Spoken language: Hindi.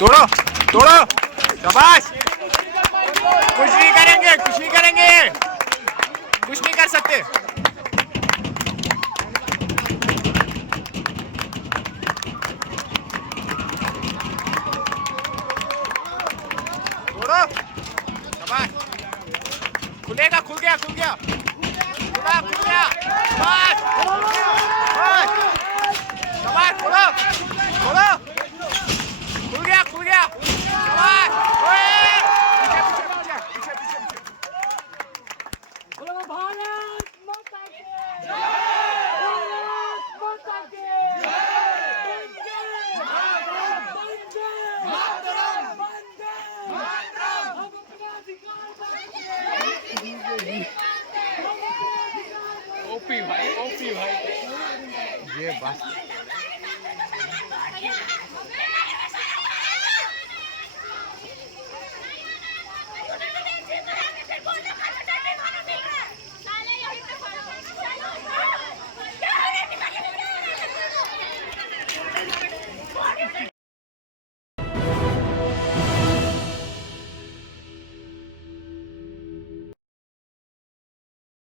तोड़ो तोड़ो, शाबाश। कुछ नहीं करेंगे, कुछ नहीं करेंगे, कुछ नहीं कर सकते। तोड़ो, शाबाश। खुलेगा, खुल गया, खुल गया, खुला, खुल गया, शाबाश, शाबाश, शाबाश। खोलो खोलो, खुल गया, खुल गया, शाबाश। ओए, पीछे पीछे पीछे पीछे पीछे पीछे। बोलो भारत माता की जय, भारत माता की जय, वंदे मातरम, वंदे मातरम। हम अपना अधिकार मांगेंगे। ओपी भाई, ओपी भाई। ये बस